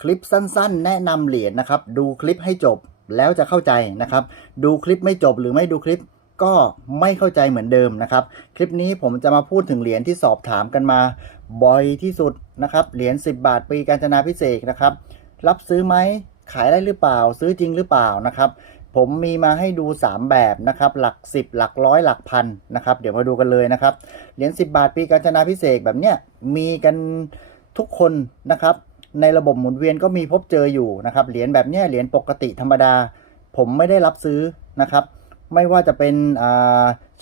คลิปสั้นๆ แนะนำเหรียญนะครับ ดูคลิปให้จบแล้วจะเข้าใจนะครับ ดูคลิปไม่จบหรือไม่ดูคลิปก็ไม่เข้าใจเหมือนเดิมนะครับ คลิปนี้ผมจะมาพูดถึงเหรียญที่สอบถามกันมา บ่อยที่สุดนะครับ เหรียญ10 บาทปีการจนาพิเศษนะครับ รับซื้อไหมขายได้หรือเปล่า ซื้อจริงหรือเปล่านะครับ ผมมีมาให้ดู 3 แบบนะครับ หลัก 10 หลักร้อยหลักพันนะครับ เดี๋ยวมาดูกันเลยนะครับ เหรียญ10 บาทปีการจนาพิเศษแบบเนี้ยมีกันทุกคนนะครับ ในระบบหมุนเวียนก็มีพบเจออยู่นะครับ เหรียญแบบนี้เหรียญปกติธรรมดา ผมไม่ได้รับซื้อนะครับ ไม่ว่าจะเป็น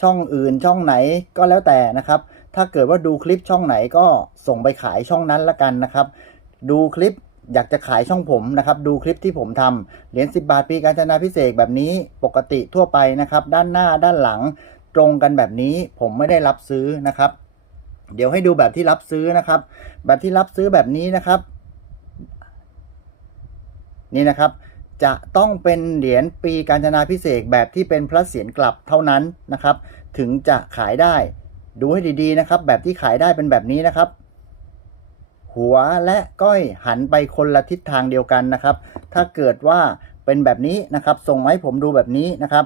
ช่องอื่นช่องไหนก็แล้วแต่นะครับ ถ้าเกิดว่าดูคลิปช่องไหนก็ส่งไปขายช่องนั้นละกันนะครับ ดูคลิปอยากจะขายช่องผมนะครับ ดูคลิปที่ผมทำเหรียญ10 บาทปีการจนาพิเศษแบบนี้ปกติทั่วไปนะครับ ด้านหน้าด้านหลังตรงกันแบบนี้ผมไม่ได้รับซื้อนะครับ เดี๋ยวให้ดูแบบที่รับซื้อนะครับ แบบที่รับซื้อแบบนี้นะครับ นี่นะครับ จะต้องเป็นเหรียญปีการจนาพิเศษกแบบที่เป็นพระเศียรกลับเท่านั้นนะครับ ถึงจะขายได้ ดูให้ดีๆนะครับ แบบที่ขายได้เป็นแบบนี้นะครับ หัวและก้อยหันไปคนละทิศทางเดียวกันนะครับ ถ้าเกิดว่าเป็นแบบนี้นะครับส่งมาให้ผมดูแบบนี้นะครับ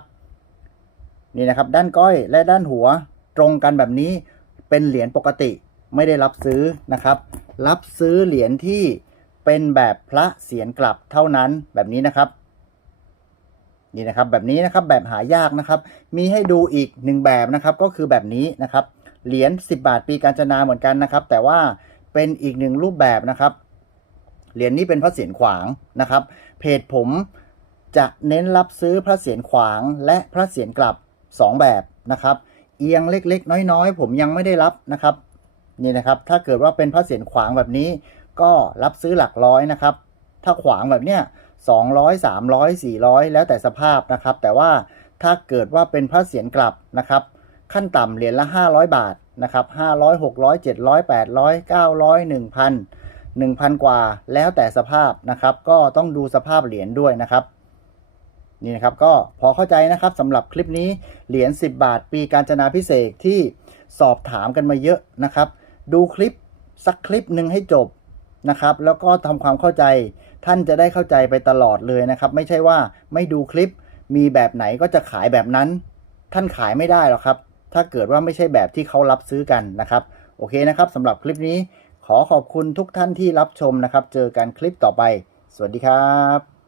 นี่นะครับ ด้านก้อยและด้านหัวตรงกันแบบนี้เป็นเหรียญปกติไม่ได้รับซื้อนะครับ รับซื้อเหรียญที่ เป็นแบบพระเศียรกลับเท่านั้นแบบนี้นะครับ นี่นะครับแบบนี้นะครับแบบหายากนะครับ มีให้ดูอีกหนึ่งแบบนะครับ ก็คือแบบนี้นะครับ เหรียญ10 บาทปีการจนาเหมือนกันนะครับ แต่ว่าเป็นอีกหนึ่งรูปแบบนะครับ เหรียญนี้เป็นพระเศียรขวางนะครับ เพจผมจะเน้นรับซื้อพระเศียรขวางและพระเศียรกลับ 2 แบบนะครับ เอียงเล็กๆ น้อยๆ ผมยังไม่ได้รับนะครับนี่นะครับ ถ้าเกิดว่าเป็นพระเศียรขวางแบบนี้ ก็รับซื้อหลักร้อยนะครับ ถ้าขวางแบบเนี้ยสองร้อยสามร้อยสี่ร้อยแล้วแต่สภาพนะครับ แต่ว่าถ้าเกิดว่าเป็นพระเศียรกลับนะครับ ขั้นต่ำเหรียญละ 500 บาทนะครับ500 600 700 800 900 1,000 1,000กว่าแล้วแต่สภาพนะครับ ก็ต้องดูสภาพเหรียญด้วยนะครับนี่นะครับก็พอเข้าใจนะครับสำหรับคลิปนี้เหรียญ10 บาท ปีการจนาพิเศษกที่สอบถามกันมาเยอะนะครับ ดูคลิปสักคลิปหนึ่งให้จบ นะครับ แล้วก็ทำความเข้าใจท่านจะได้เข้าใจไปตลอดเลยนะครับ ไม่ใช่ว่าไม่ดูคลิปมีแบบไหนก็จะขายแบบนั้น ท่านขายไม่ได้หรอกครับ ถ้าเกิดว่าไม่ใช่แบบที่เขารับซื้อกันนะครับ โอเคนะครับสำหรับคลิปนี้ขอขอบคุณทุกท่านที่รับชมนะครับ เจอกันคลิปต่อไป สวัสดีครับ